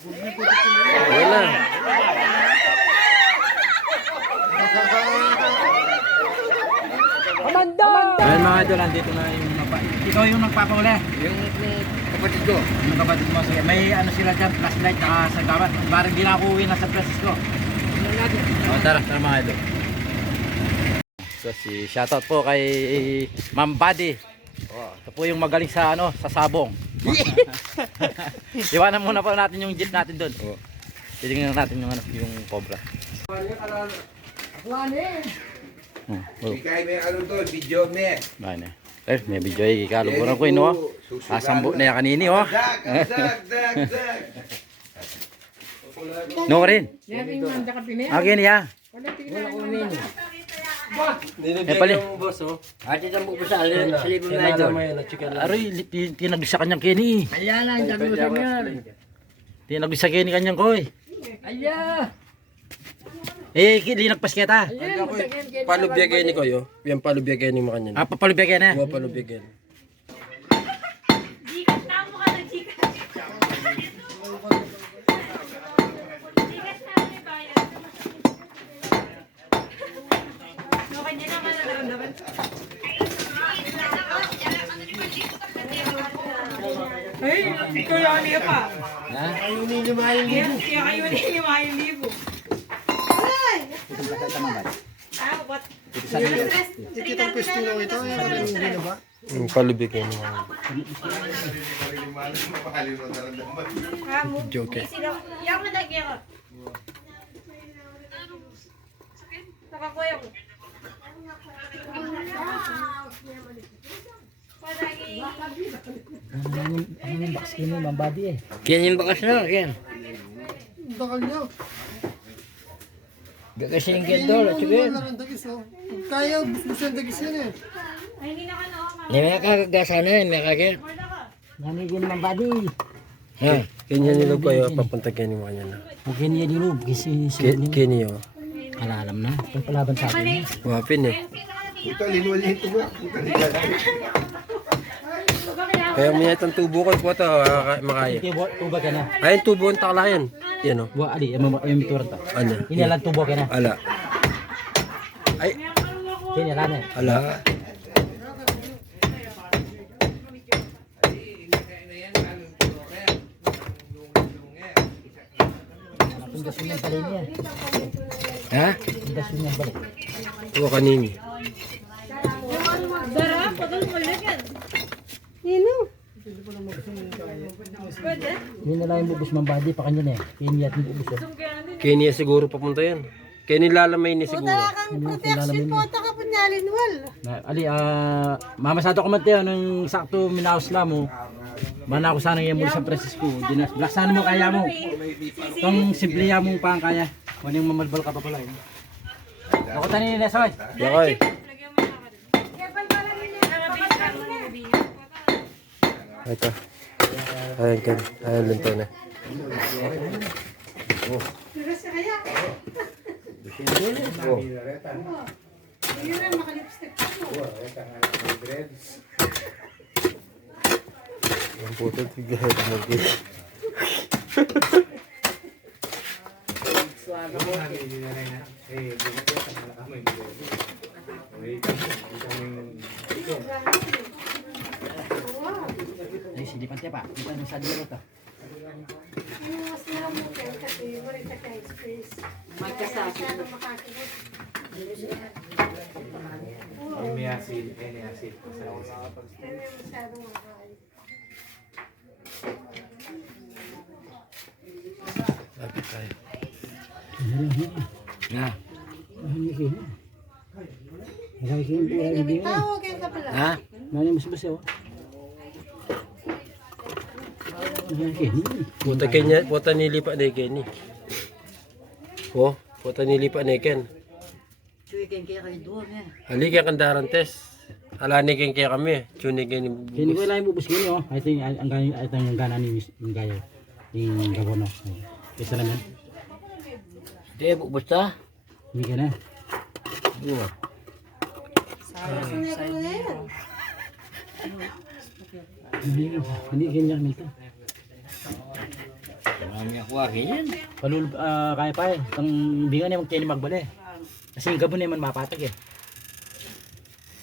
Wala. Ayun mga idol, andito na yung ikaw yung nagpapahuli. Yung kapatid ko. Yung kapatid mo, sige. May ano sila dyan, flashlight sa gawan. Parang di na ako uwi na sa Francisco. Tara mga idol. So shoutout po kay Ma'am Buddy. Ito po yung magaling sa sa sabong. Iwanan muna po natin yung jeep natin doon. Titingnan natin yung Cobra. Ikay may ano doon, video me. Bane. May video ay kaluburan ko ino. Asambo na yan kanini Dag. No rin. Again ya. Pali. Ate tambo ko sa libong na ito. Aroy, tinag sa kanyang kini. Ayan lang, sabi mo sa mga. Tinag sa kini kanyang koy. Ayan. Linagpas kita. Palubyagan ni Koyo. Yan palubyagan ni makanya. Papalubyagan na. Huwag palubyagan. Jikas na mo ka ng jikas. Jikas na mo ni Bayan. No, kanya naman ang naramdaman. Ay, ikaw yung liya pa. Ha? Kaya kayo ni Limayong Libo. What? Palubyagan ni makanya. Joke. Yang nadagyan ko. Nakakuya ko. Ang box kini Ma'am Buddy eh. Kaya yung bakas na, kaya. Bakal niyo. Kasi yung gendol, at sige. Kaya busan dagis yan eh. Ay, hindi na ka na ako. May makakagasa na yun, may kakaya. Namigin Ma'am Buddy. Ha? Kanya nilo Koyo, papunta kaya ni makanya na. Mungkin niya dinub kasi Kanya yun. alam na. Palaban sa akin. Wapin eh. Kaya may itong tubo ko po ito, makaya. Tubo ka na. Ayun tubo ang takalayan. Yan o. Wa ali, yung mituran ta. Ano? Ini lang tubo ka na. Ala. Ay, Kini rana. ala. Pindasyon ng balik niya. Ha? Pindasyon ng balik. Ito kanini. Dara, patol mo yan. Yun na lang yung bubus Ma'am Buddy pa kanya na eh. Kini at yung bubus eh. Kanya siguro papunta yan. Kaya nilalamay niya siguro. Protection po ito ka po nalinwal. Ali, mamasado ko man tayo nung sakto minaos lang mo. Mana ako sana yung muli sa Francisco. Laksan mo kaya mo. Itong simple ya mo pa ang kaya. Kung yung mamalbal ka pa pala. Ako tanin na soy. Yakay. Ito. Ayan kan. Ayan lang to na. Ang puto tigahit mo gay. Ay, silipan tiya pa. Kita nung sa diro to. Lapit tayo. Ha? Ha? Nani mas basa oh. Puta nilipa na Kenny. Oh, puta nilipa na Ken. Halika kandaran test. Alani ken kaya kami. Tune ken Kini ko lang bubus kini oh. I think ang gana ni yung gaya. Yung gabono. Isa naman. Hindi, basta. Hindi ka na. Hindi ganyan nito. Kami ako akin yan. Kaya pa eh. Ang bingan niya magkini magbali. Kasi yung gabon naman mapatag eh.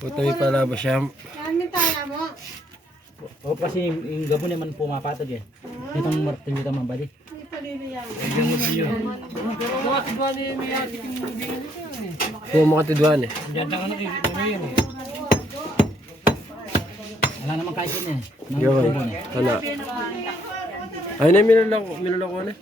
Puta may palabas siya. Kami tayo mo. O kasi yung gabon naman pumapatag eh. Itong martin dito mabali. Hindi paliliyang. Kung makatidwan eh. Wala naman kahit yun eh. Yun. Wala. Ay na, minulako na.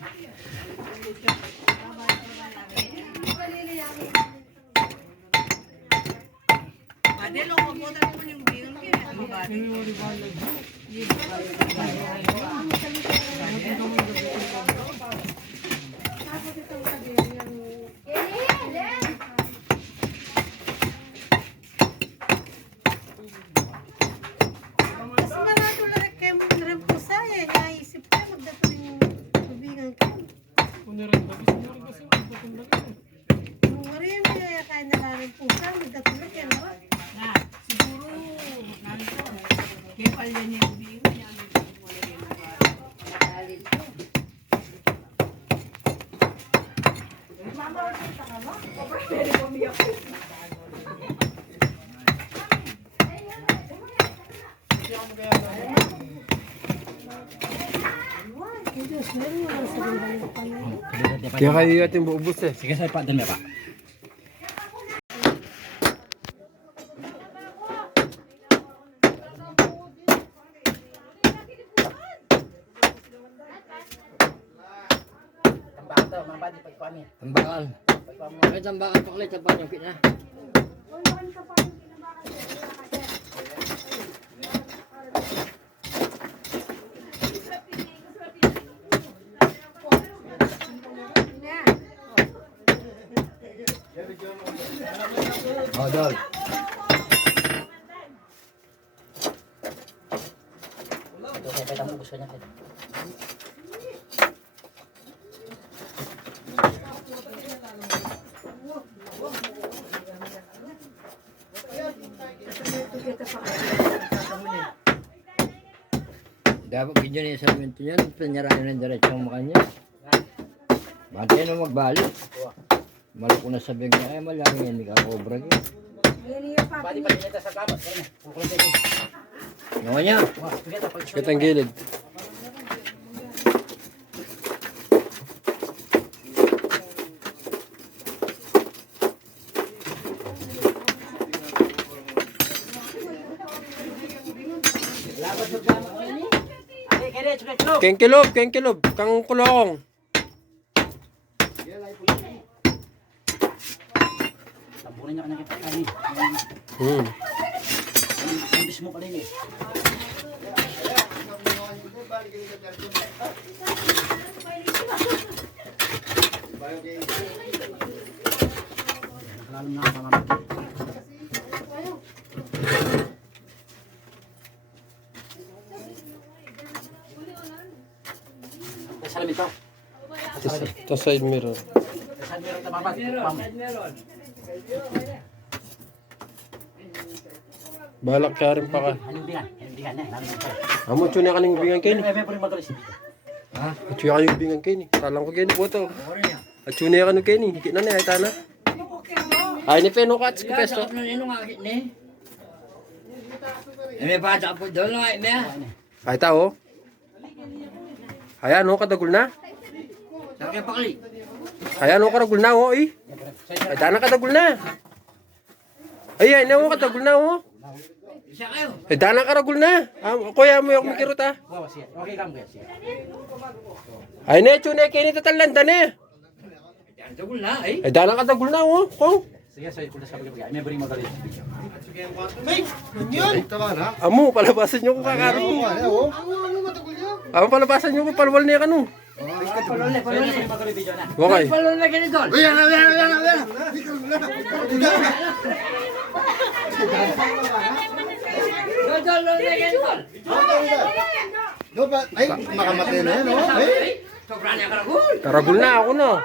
Mas barato lang kayo rin po sa eh. Naisip ka magdato yung tubigan ka. Kung wari yung kaya kaya na rin po sa magdato lang kayo. Kaya kayo yatin buubos eh. Sige sa ipa, dami pa. Tambakan. Ay, tambakan pa kalit. Tambakan yung kita. Oh, dol. Dapat ganyan yung assignment niyan. Panyarayan ng diretso ang makanya. Bantay na magbalik. Malako na sabi nga, ay malamang yan, hindi ka cobra yun. Pati pa niya sa kamat. Kukulit din. Naman niya. Sikat ang gilid. Kengkilob, kang kulong. Tampunin niya ka na kita kani. Ang bis mo pala yun eh. Lalo na ang mga salamin to. Sa side mirror. Saan meron tababat? Balak ka rin pa ka. Anong bingan? Anong bingan na? Lalo na tayo. Amo, tune ka ng bingan kayo ni. May pa rin magalis dito. Ha? Tune ka yung bingan kayo ni. Kalang ko kayo ni po to. At tune ka ng kayo ni. Hikit na niya, ay tana. Ay, ni Peno Kats, ko pesto. Sakap na nino nga akit ni. May bata po doon nga ime. Ay, tao. Ayan, no, kadagul na. Sakya pakli. Ayan, no, kadagul na, oh, eh. Ay, tana kadagul na. Ayan, no, kadagul na, oh. Isa kayo. Ay, tana kadagul na. Kuya mo yung makirot, ha. Wow, siya. Okay kam kaya siya. Ay, ne, tune kayo ni tatalanda, ne. Yan tugol na eh. Ay, tana kadagul na, oh. Kung. Sige, so ikulas ka pagkabigay. May pa rin magalis dito. Amo, palabasan nyo kung kakaroon mo. Amo, palabasan nyo kung palwal niya ka, no. Palole, palole. May magalis video na. Okay. Palole na ganito. Dol na ganito. Ay, makamatay na yan, oh. Ay, Sobrang niya karagul. Karagul na ako, no.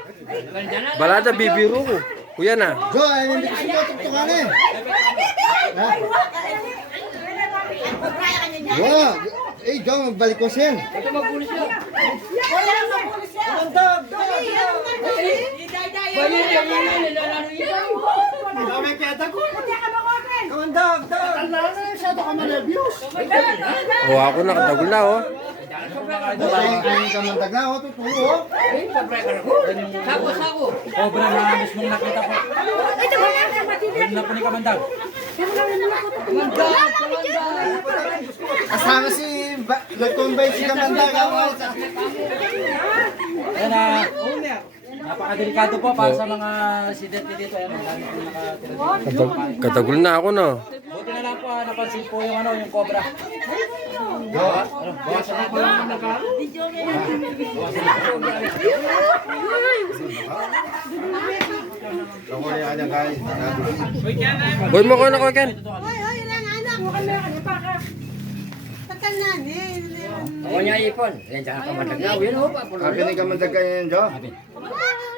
Balada, bibiro ko. Kuya na. Jo, ay, hindi ko siya tuktukan eh. Ha? Wow, Eh, Jong, magbalik ko siya. Ito magpulis yan. Oh, ako nakatagol na oh. Ay, ka mandag na, oh, tutulo, oh. Sako. Cobra na mismong nakita ko. Ayun na po ni Kamandag. Kasama si, nag-combine si Kamandag, oh. Ayan na. Napakadelikado po para sa mga residente dito. Ayan, ang dami po nakatira dito. Katagol na ako no. Buti na lang po, napansin po yung ano, yung cobra. Bawasan na po yung nagkaro. Ako na yan, guys. Boy mo ko na ko Ken. Hoy, hoy, ilang anak. Tatanan eh. Ako niya ipon. Yan dyan ka matagaw. Yan ho pa. Sabi ni Kamandag kayo yan, Jo.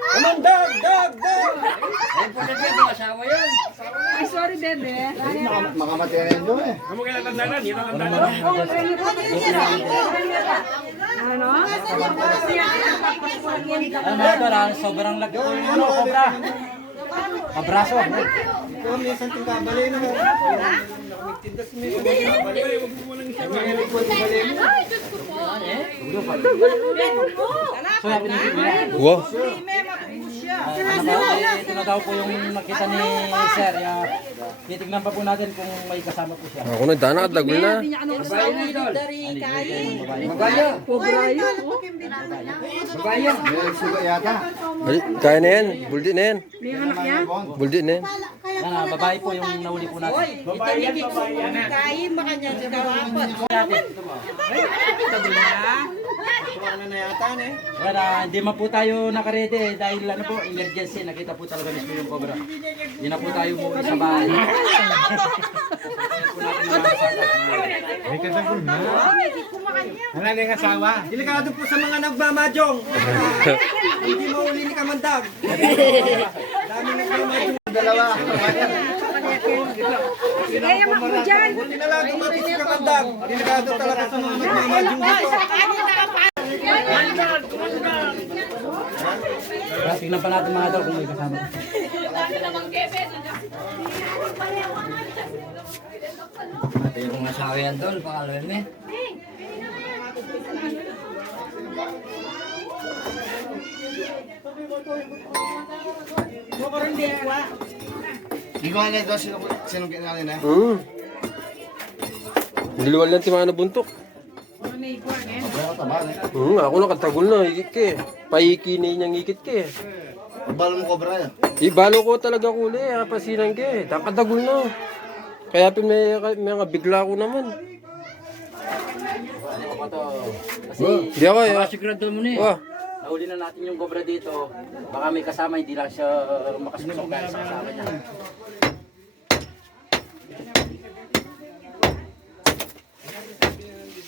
Kamandag, dag. Yan po na dyan. Yung asawa yan. Makamatay na yan, Jo, eh. Ano mga ito, sobrang laki po yung ano, cobra. Kabraso. So, ako din dito. Wow. Ito na daw po yung nakita ni Sir. Titignan pa po natin kung may kasama po siya. Ako na dana katagol na. Magaya. Magaya. May nagsuga yata. Ay, kaya na yan. Buldi na yan. Bon. Buldi na yan. Yan, babae po yung nahuli po natin. Kaya hindi man po tayo nakarete dahil ano po, emergency. Nakita po talaga mismo yung cobra. Hindi na po tayo umuwi sa bahay. May katagol na. Wala na yung asawa. Delikado po sa mga nagmamajong. Hindi mauli ni Kamandag. Dami nagmamajong. Dalawa. Buti na lang tumatis si Kamandag. Delikado talaga sa mga nagmamajong dito. Kaya tingnan pa natin mga tol kung may kasama. Ito yung asawa yan doon. Pakalawin mo eh. Hindi ko nga ito, sinong kinalin na. Diliwal lang ti mga nabuntok. Pero taba, eh. Ako nakatagol na. Higit ka eh. Paiki na niyang higit ka eh. Balo mo cobra yan. Ibalo ko talaga kuli. Kapasinan ka eh. Nakatagol na. Kaya may mga bigla ko naman. Kasi Hindi ako eh. Makasigurado mo na eh. Wah. nahuli na natin yung cobra dito. Baka may kasama, hindi lang siya makasusok dahil sa kasama niya.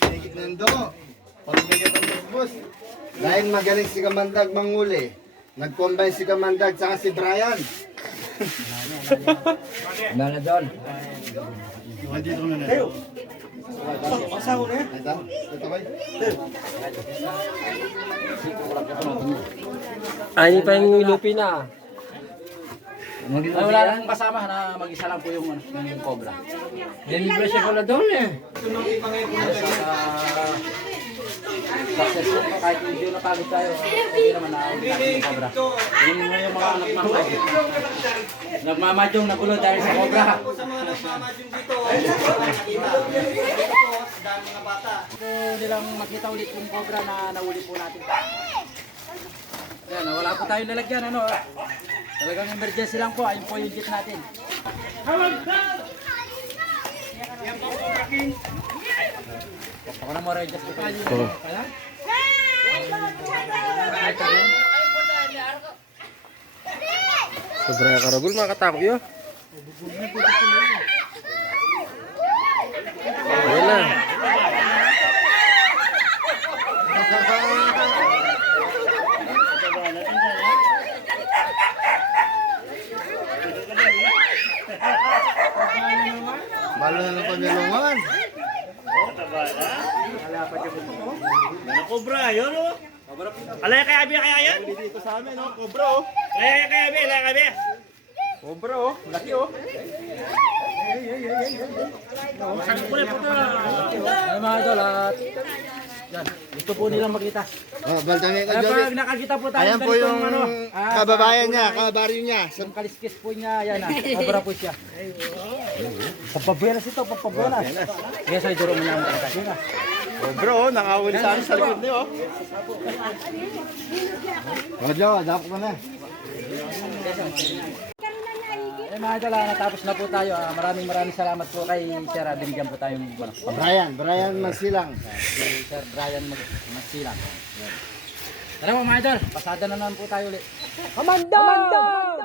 Higit na ito. Pagbigat ang boss. Dahil magaling si Kamandag manguli. Nag-combine si Kamandag saka si Brian. Wala na doon. Dito na na. Pasaw na. Ito. Ito ba? Ay, pa yung lupi na. Maging Ay, wala lang kasama na mag-isa lang po yung, ano, yung cobra. Yan yung presyo ko na doon eh. Successful po kahit hindi napagod tayo. Hindi naman na yung cobra. Yun yung mga nagmamadyong na gulo dahil sa cobra. Sa mga nagmamajong dito. Dami mga bata. Hindi lang makita ulit yung cobra na nahuli po natin. Yan, wala po tayong lalagyan, ano. Talagang emergency lang po, ayun po yung jeep natin. Ako na mo rin, just ito. Sobrang karagol, makatakot yun. Ayan na. Malo na ng pamilungan. Cobra, yun o. Alay kay Abi, kaya yan? Dito sa amin, no? Cobra, oh. Kaya Abi, alay kay Abi. Cobra, oh. Laki, oh. Sabi ko na po na. Ay mga idol, at yan, gusto po nilang makita. Oh, Baltangin ka, Ay, Joby. pag nakakita po tayo Ayan ng po yung ganitong ano, kababayan sa niya, kulay, kabaryo niya. yung kaliskis po niya, yan Cobra po siya. Papabuenas ito, papabuenas. Kaya sa iduro mo na ang makita. Yun na. Cobra, oh. Nakawin sa amin sa likod niyo, oh. Rodyo, dapat mo na. Eh mga idol, natapos na po tayo. Maraming salamat po kay Sir. Binigyan po tayong Brian Masilang. si Sir Brian Magsilang. Tara po mga idol, pasada na naman po tayo ulit. Kamandang!